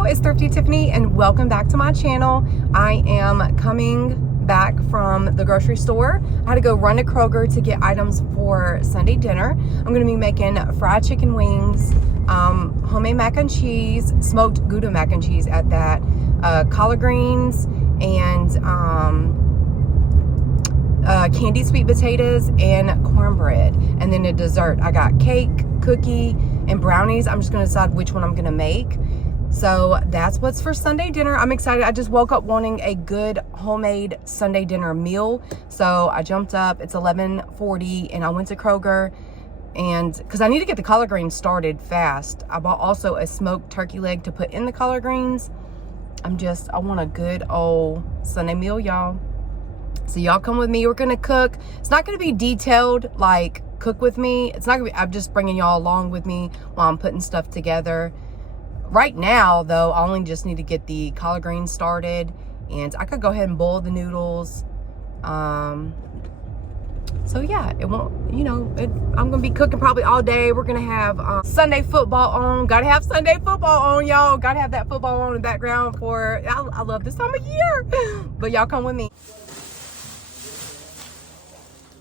Hello, it's Thrifty Tiffany and welcome back to my channel. I am coming back from the grocery store. I had to go run to Kroger to get items for Sunday dinner. I'm going to be making fried chicken wings, homemade mac and cheese, smoked Gouda mac and cheese at that, collard greens, and candied sweet potatoes and cornbread. And then a dessert, I got cake, cookie, and brownies. I'm just going to decide which one I'm going to make. So that's what's for Sunday dinner. I'm excited. I just woke up wanting a good homemade Sunday dinner meal. So I jumped up. It's 11:40 and I went to Kroger, and because I need to get the collard greens started fast. I bought also a smoked turkey leg to put in the collard greens. I want a good old Sunday meal, y'all. So y'all come with me. We're going to cook. It's not going to be detailed like cook with me. It's not going to be, I'm just bringing y'all along with me while I'm putting stuff together. Right now, though, I only just need to get the collard greens started, and I could go ahead and boil the noodles. So yeah, it won't, I'm gonna be cooking probably all day. We're gonna have Sunday football on. Gotta have Sunday football on, y'all. Gotta have that football on in the background I love this time of year. But y'all come with me.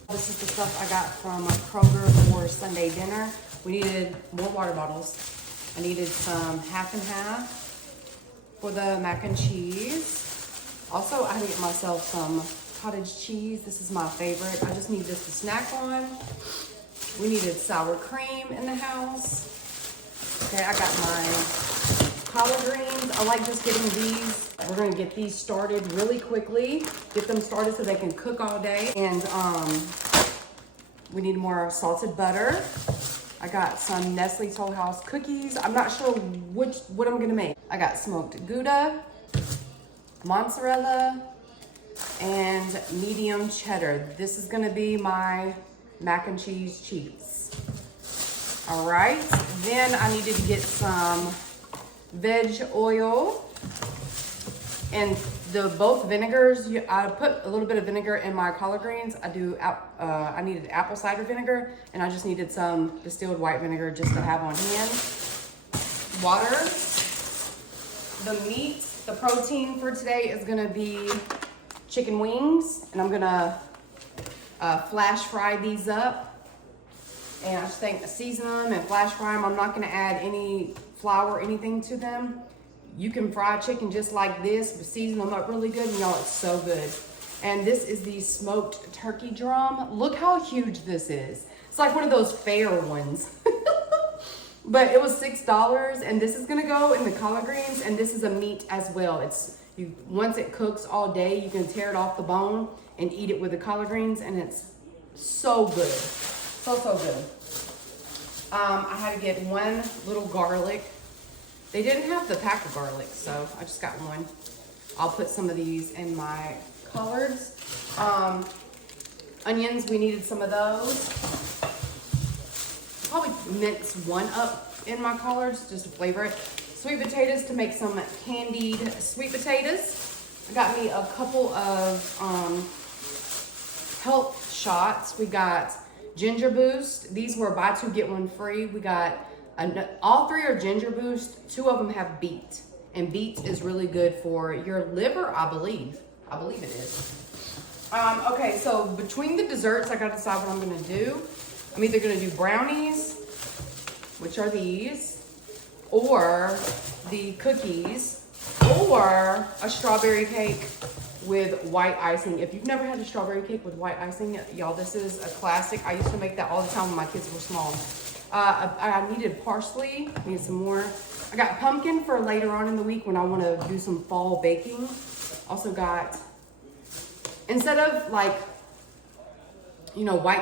This is the stuff I got from Kroger for Sunday dinner. We needed more water bottles. I needed some half and half for the mac and cheese. Also, I had to get myself some cottage cheese. This is my favorite. I just need this to snack on. We needed sour cream in the house. Okay, I got my collard greens. I like just getting these. We're gonna get these started really quickly. Get them started so they can cook all day. And we need more salted butter. I got some Nestle Toll House cookies. I'm not sure what I'm gonna make. I got smoked Gouda, mozzarella, and medium cheddar. This is gonna be my mac and cheese. All right, then I needed to get some veg oil and both vinegars. I put a little bit of vinegar in my collard greens. I needed apple cider vinegar, and I just needed some distilled white vinegar just to have on hand. Water. The meat, the protein for today is gonna be chicken wings, and I'm gonna flash fry these up. And I just think season them and flash fry them. I'm not gonna add any flour or anything to them. You can fry chicken just like this, but season them up really good, and y'all, it's so good. And this is the smoked turkey drum. Look how huge this is. It's like one of those fair ones. But it was $6, and this is gonna go in the collard greens, and this is a meat as well. Once it cooks all day, you can tear it off the bone and eat it with the collard greens, and it's so good. So good. I had to get one little garlic. They didn't have the pack of garlic, so I just got one. I'll put some of these in my collards. Onions, we needed some of those. Probably mix one up in my collards just to flavor it. Sweet potatoes to make some candied sweet potatoes. I got me a couple of health shots. We got Ginger Boost. These were buy two, get one free. We got all three are Ginger Boost. Two of them have beet, and beet is really good for your liver, I believe. I believe it is. Okay, so between the desserts, I gotta decide what I'm gonna do. I'm either gonna do brownies, which are these, or the cookies, or a strawberry cake with white icing. If you've never had a strawberry cake with white icing, y'all, this is a classic. I used to make that all the time when my kids were small. I needed parsley, need some more. I got pumpkin for later on in the week when I want to do some fall baking. Also got, instead of white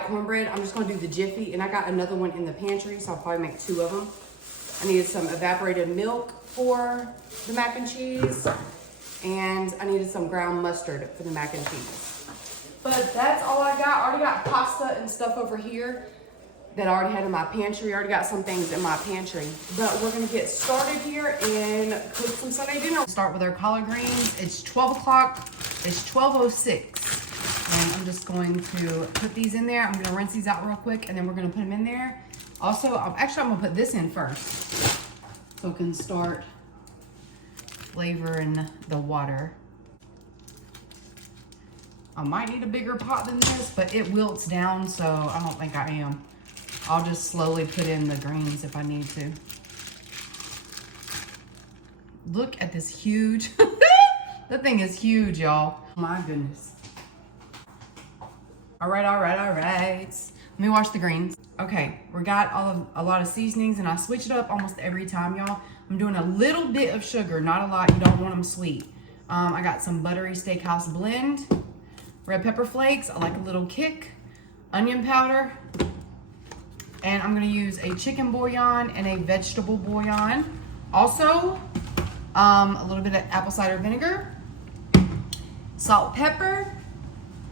cornbread, I'm just going to do the Jiffy, and I got another one in the pantry, so I'll probably make two of them. I needed some evaporated milk for the mac and cheese, and I needed some ground mustard for the mac and cheese. But that's all I got. I already got pasta and stuff over here that I already had in my pantry. I already got some things in my pantry. But we're gonna get started here and cook some Sunday dinner. Start with our collard greens. It's 12 o'clock, it's 12:06. And I'm just going to put these in there. I'm gonna rinse these out real quick, and then we're gonna put them in there. Also, I'm gonna put this in first. So we can start flavor in the water. I might need a bigger pot than this, but it wilts down, so I don't think I am. I'll just slowly put in the greens if I need to. Look at this huge, that thing is huge, y'all. My goodness. All right. Let me wash the greens. Okay, we got a lot of seasonings, and I switch it up almost every time, y'all. I'm doing a little bit of sugar, not a lot. You don't want them sweet. I got some buttery steakhouse blend, red pepper flakes. I like a little kick, onion powder, and I'm gonna use a chicken bouillon and a vegetable bouillon. Also, a little bit of apple cider vinegar, salt, pepper,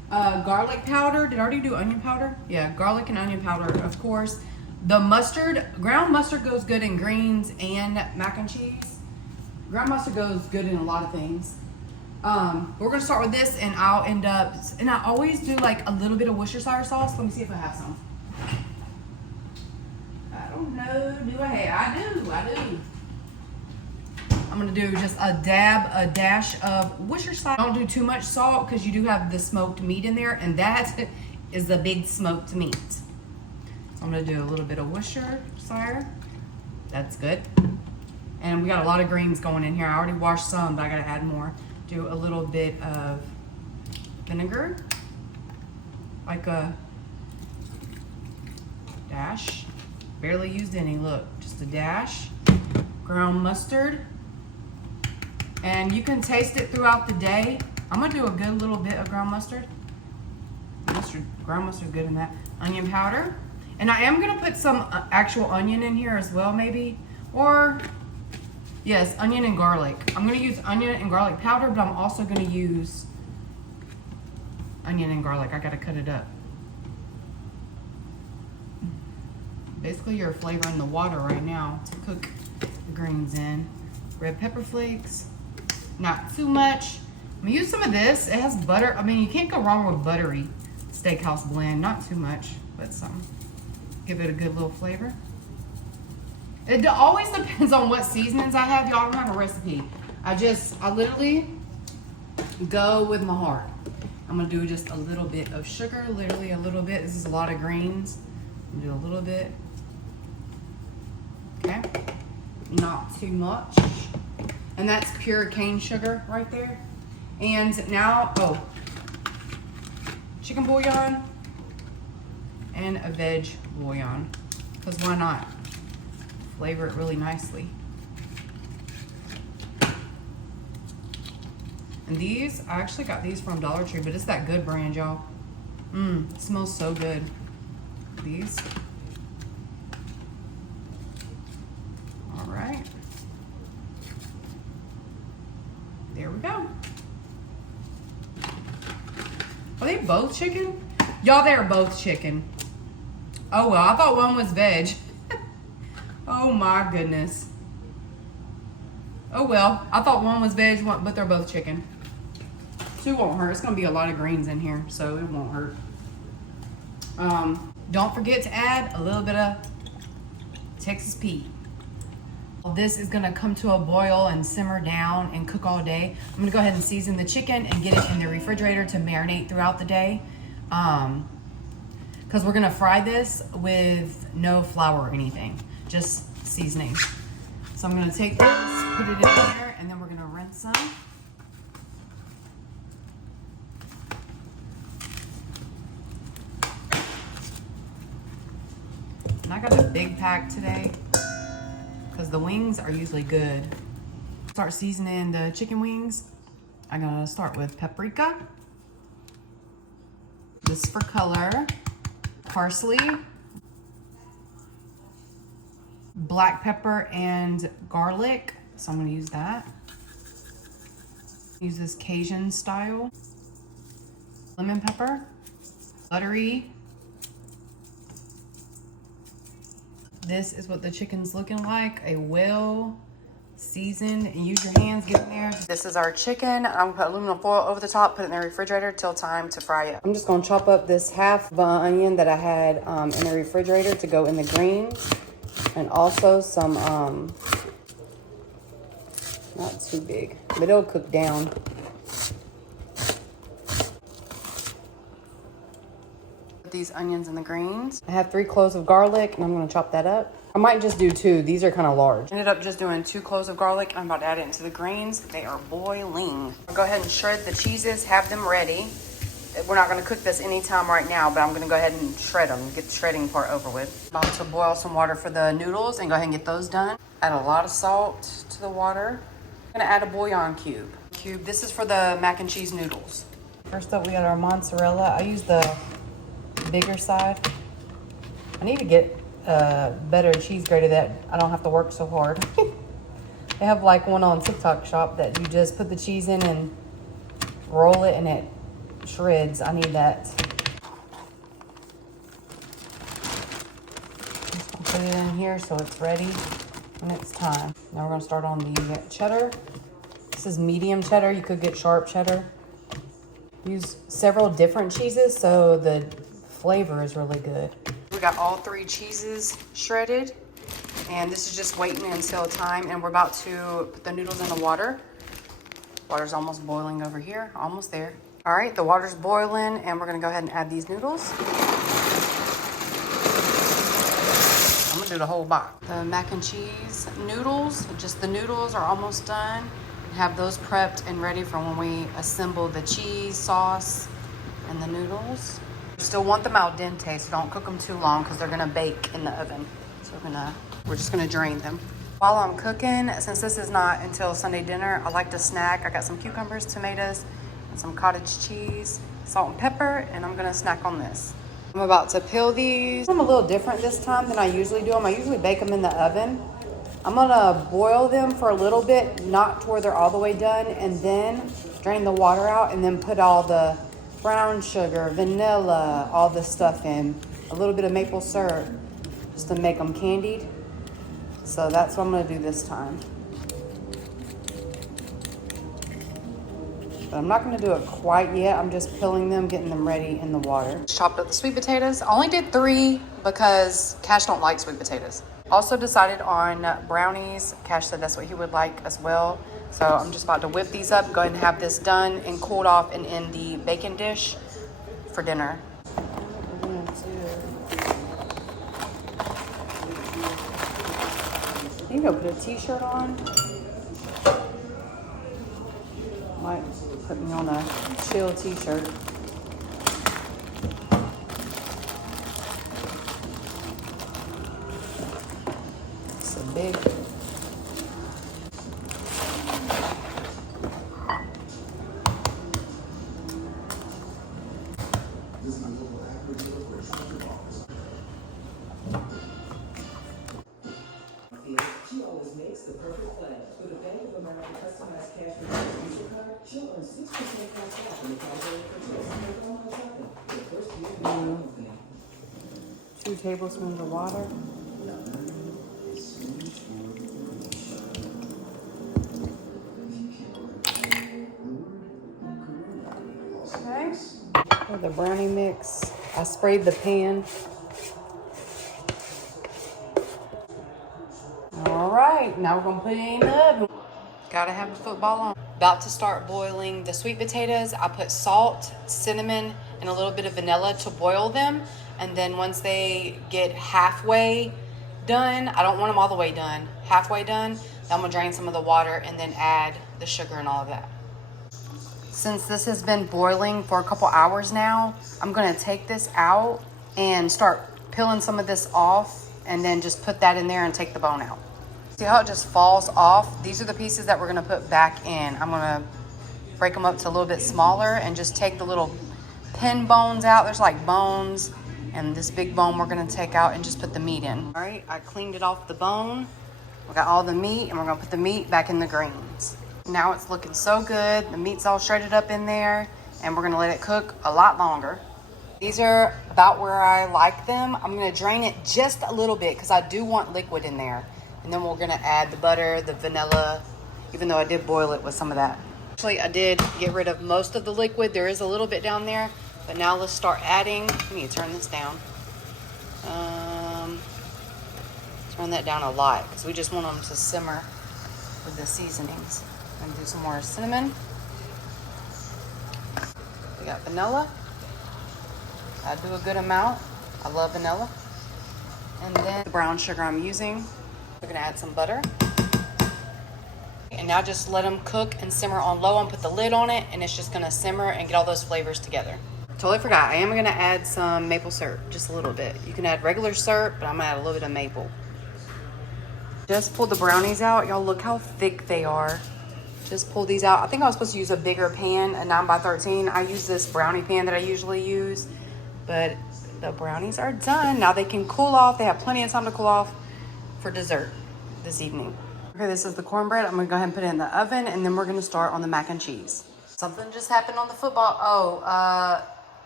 garlic powder. Did I already do onion powder? Yeah, garlic and onion powder, of course. The mustard, ground mustard goes good in greens and mac and cheese. Ground mustard goes good in a lot of things. We're gonna start with this, and I'll end up, and I always do like a little bit of Worcestershire sauce. Let me see if I have some. I don't know, do I do. I'm gonna do just a dash of Worcestershire. Don't do too much salt because you do have the smoked meat in there, and that is the big smoked meat. So I'm gonna do a little bit of Worcestershire. That's good. And we got a lot of greens going in here. I already washed some, but I gotta add more. Do a little bit of vinegar, like a dash. Barely used any, look, just a dash. Ground mustard. And you can taste it throughout the day. I'm gonna do a good little bit of ground mustard. Ground mustard good in that. Onion powder. And I am gonna put some actual onion in here as well, maybe. Or, yes, onion and garlic. I'm gonna use onion and garlic powder, but I'm also gonna use onion and garlic. I gotta cut it up. Basically, you're flavoring the water right now to cook the greens in. Red pepper flakes. Not too much. I'm gonna use some of this. It has butter. I mean, you can't go wrong with buttery steakhouse blend. Not too much, but some. Give it a good little flavor. It always depends on what seasonings I have. Y'all, don't have a recipe. I literally go with my heart. I'm gonna do just a little bit of sugar, literally a little bit. This is a lot of greens. I'm gonna do a little bit. Okay, not too much. And that's pure cane sugar right there. And now, chicken bouillon and a veg bouillon. Because why not? Flavor it really nicely. And these, I actually got these from Dollar Tree, but it's that good brand, y'all. It smells so good. These. All right. There we go. Are they both chicken? Y'all, they are both chicken. Oh, well, I thought one was veg. Oh, my goodness. Oh, well, I thought one was veg, but they're both chicken. So it won't hurt. It's going to be a lot of greens in here, so it won't hurt. Don't forget to add a little bit of Texas Pete. This is gonna come to a boil and simmer down and cook all day. I'm gonna go ahead and season the chicken and get it in the refrigerator to marinate throughout the day. Because we're gonna fry this with no flour or anything, just seasoning. So I'm gonna take this, put it in there, and then we're gonna rinse some. And I got a big pack today, because the wings are usually good. Start seasoning the chicken wings. I'm gonna start with paprika. This for color. Parsley. Black pepper and garlic. So I'm gonna use that. Use this Cajun style. Lemon pepper. Buttery. This is what the chicken's looking like. A well seasoned, and use your hands, get in there. This is our chicken. I'm gonna put aluminum foil over the top, put it in the refrigerator till time to fry it. I'm just gonna chop up this half of an onion that I had in the refrigerator to go in the greens, and also some Not too big, but it'll cook down. These onions and the greens. I have 3 cloves of garlic, and I'm gonna chop that up. I might just do 2. These are kind of large. Ended up just doing 2 cloves of garlic. I'm about to add it into the greens. They are boiling. I'll go ahead and shred the cheeses, have them ready. We're not gonna cook this anytime right now, but I'm gonna go ahead and shred them, get the shredding part over with. About to boil some water for the noodles and go ahead and get those done. Add a lot of salt to the water. I'm gonna add a bouillon cube. This is for the mac and cheese noodles. First up, we got our mozzarella. I use the bigger side. I need to get a better cheese grater that I don't have to work so hard. They have like one on TikTok shop that you just put the cheese in and roll it and it shreds. I need that. Just gonna put it in here so it's ready when it's time. Now we're gonna start on the cheddar. This is medium cheddar. You could get sharp cheddar. Use several different cheeses so the flavor is really good. We got all 3 cheeses shredded, and this is just waiting until time, and we're about to put the noodles in the water. Water's almost boiling over here, almost there. All right, the water's boiling, and we're gonna go ahead and add these noodles. I'm gonna do the whole box. The mac and cheese noodles, just the noodles are almost done. Have those prepped and ready for when we assemble the cheese sauce and the noodles. Still want them al dente, so don't cook them too long because they're gonna bake in the oven. So we're just gonna drain them. While I'm cooking, since this is not until Sunday dinner, I like to snack. I got some cucumbers, tomatoes, and some cottage cheese, salt and pepper, and I'm gonna snack on this. I'm about to peel these. I'm a little different this time than I usually do them. I usually bake them in the oven. I'm gonna boil them for a little bit, not to where they're all the way done, and then drain the water out and then put all the brown sugar, vanilla, all this stuff in. A little bit of maple syrup just to make them candied. So that's what I'm gonna do this time. But I'm not gonna do it quite yet. I'm just peeling them, getting them ready in the water. Chopped up the sweet potatoes. I only did 3 because Cash don't like sweet potatoes. Also decided on brownies. Cash said that's what he would like as well. So I'm just about to whip these up, go ahead and have this done and cooled off and in the baking dish for dinner. You can go put a t-shirt on. Might put me on a chill t-shirt. It's a big. She always makes the perfect plan. With a Bank of America customized cash distribution card, she'll earn 6% cash back in the category purchase and online shopping. The first year 2 tablespoons of water. Okay. For the brownie mix, I sprayed the pan. All right, now we're gonna put it in the oven. Gotta have the football on. About to start boiling the sweet potatoes. I put salt, cinnamon, and a little bit of vanilla to boil them. And then once they get halfway done, I don't want them all the way done, halfway done, then I'm gonna drain some of the water and then add the sugar and all of that. Since this has been boiling for a couple hours now, I'm gonna take this out and start peeling some of this off and then just put that in there and take the bone out. See how it just falls off? These are the pieces that we're gonna put back in. I'm gonna break them up to a little bit smaller and just take the little pin bones out. There's like bones, and this big bone we're gonna take out and just put the meat in. All right, I cleaned it off the bone. We got all the meat, and we're gonna put the meat back in the greens. Now it's looking so good. The meat's all shredded up in there, and we're gonna let it cook a lot longer. These are about where I like them. I'm gonna drain it just a little bit because I do want liquid in there. And then we're gonna add the butter, the vanilla, even though I did boil it with some of that. Actually, I did get rid of most of the liquid. There is a little bit down there, but now let's start adding. Let me turn this down. Turn that down a lot because we just want them to simmer with the seasonings. I'm gonna do some more cinnamon. We got vanilla. I do a good amount. I love vanilla. And then the brown sugar I'm using. We're gonna add some butter. And now just let them cook and simmer on low and put the lid on it, and it's just gonna simmer and get all those flavors together. Totally forgot, I am gonna add some maple syrup, just a little bit. You can add regular syrup, but I'm gonna add a little bit of maple. Just pulled the brownies out. Y'all look how thick they are. Just pull these out. I think I was supposed to use a bigger pan, a 9x13. I use this brownie pan that I usually use, but the brownies are done. Now they can cool off. They have plenty of time to cool off for dessert this evening. Okay, this is the cornbread. I'm gonna go ahead and put it in the oven, and then we're gonna start on the mac and cheese. Something just happened on the football.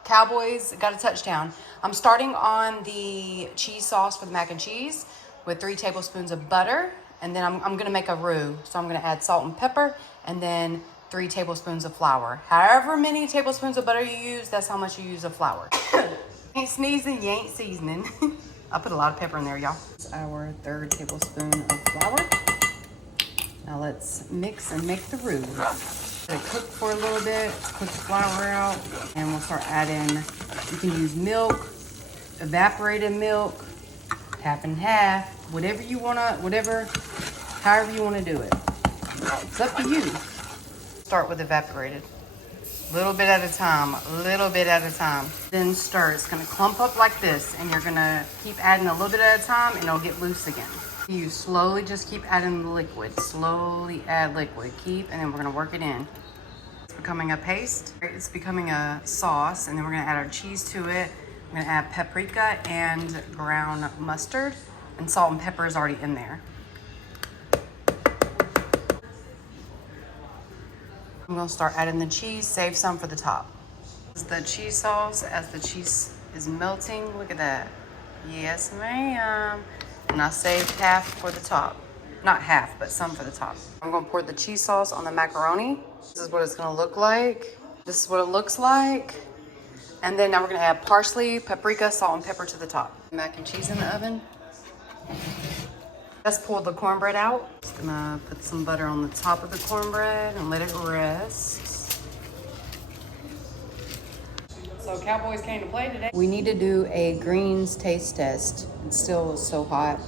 Cowboys got a touchdown. I'm starting on the cheese sauce for the mac and cheese with 3 tablespoons of butter, and then I'm gonna make a roux. So I'm gonna add salt and pepper, and then 3 tablespoons of flour. However many tablespoons of butter you use, that's how much you use of flour. Ain't sneezing, you ain't seasoning. I put a lot of pepper in there, y'all. It's our 3rd tablespoon of flour. Now let's mix and make the roux. Let it cook for a little bit, cook the flour out, and we'll start adding, you can use milk, evaporated milk, half and half, whatever you wanna, however you wanna do it. It's up to you. Start with evaporated. Little bit at a time, little bit at a time. Then stir, it's gonna clump up like this, and you're gonna keep adding a little bit at a time, and it'll get loose again. You slowly just keep adding the liquid. Slowly add liquid. Keep, and then we're gonna work it in. It's becoming a paste. It's becoming a sauce, and then we're gonna add our cheese to it. I'm gonna add paprika and ground mustard, and salt and pepper is already in there. I'm gonna start adding the cheese, save some for the top. This is the cheese sauce as the cheese is melting. Look at that. Yes, ma'am. And I saved half for the top. Not half, but some for the top. I'm gonna pour the cheese sauce on the macaroni. This is what it's gonna look like. This is what it looks like. And then now we're gonna add parsley, paprika, salt, and pepper to the top. Mac and cheese in the oven. Let's pull the cornbread out. Just gonna put some butter on the top of the cornbread and let it rest. So Cowboys came to play today. We need to do a greens taste test. It still is so hot,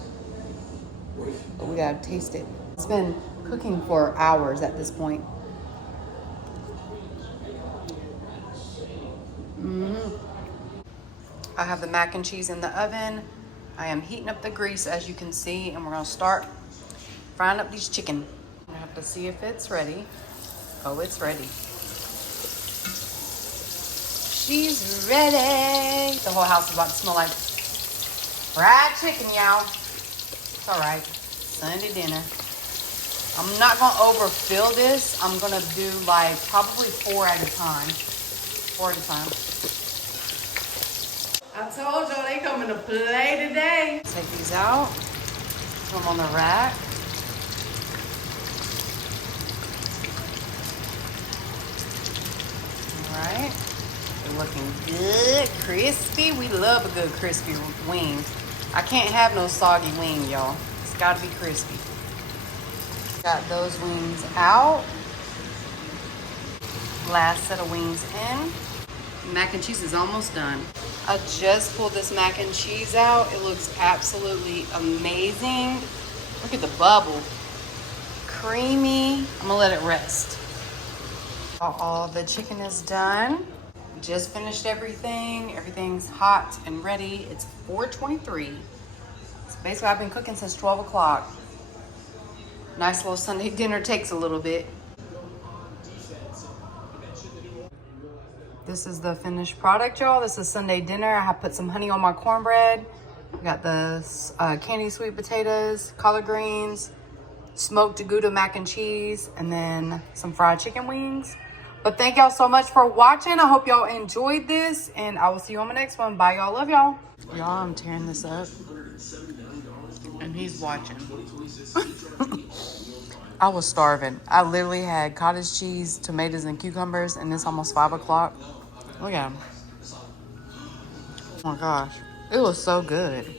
but we gotta taste it. It's been cooking for hours at this point. I have the mac and cheese in the oven. I am heating up the grease, as you can see, and we're gonna start frying up these chicken. I have to see if it's ready. Oh, it's ready. She's ready. The whole house is about to smell like fried chicken, y'all. It's all right. Sunday dinner. I'm not gonna overfill this. I'm gonna do like probably 4 at a time. 4 at a time. I told y'all they coming to play today. Take these out. Put them on the rack. All right. They're looking good, crispy. We love a good crispy wing. I can't have no soggy wing, y'all. It's gotta be crispy. Got those wings out. Last set of wings in. Mac and cheese is almost done. I just pulled this mac and cheese out. It looks absolutely amazing. Look at the bubble. Creamy. I'm gonna let it rest. All the chicken is done. Just finished everything. Everything's hot and ready. It's 4:23. So basically I've been cooking since 12 o'clock. Nice little Sunday dinner takes a little bit. This is the finished product, y'all. This is Sunday dinner. I have put some honey on my cornbread. We got the candy sweet potatoes, collard greens, smoked Gouda mac and cheese, and then some fried chicken wings. But thank y'all so much for watching. I hope y'all enjoyed this, and I will see you on the next one. Bye, y'all. Love y'all. Y'all, I'm tearing this up, and he's watching. I was starving. I literally had cottage cheese, tomatoes, and cucumbers, and it's almost 5 o'clock. Look at him. Oh my gosh. It was so good.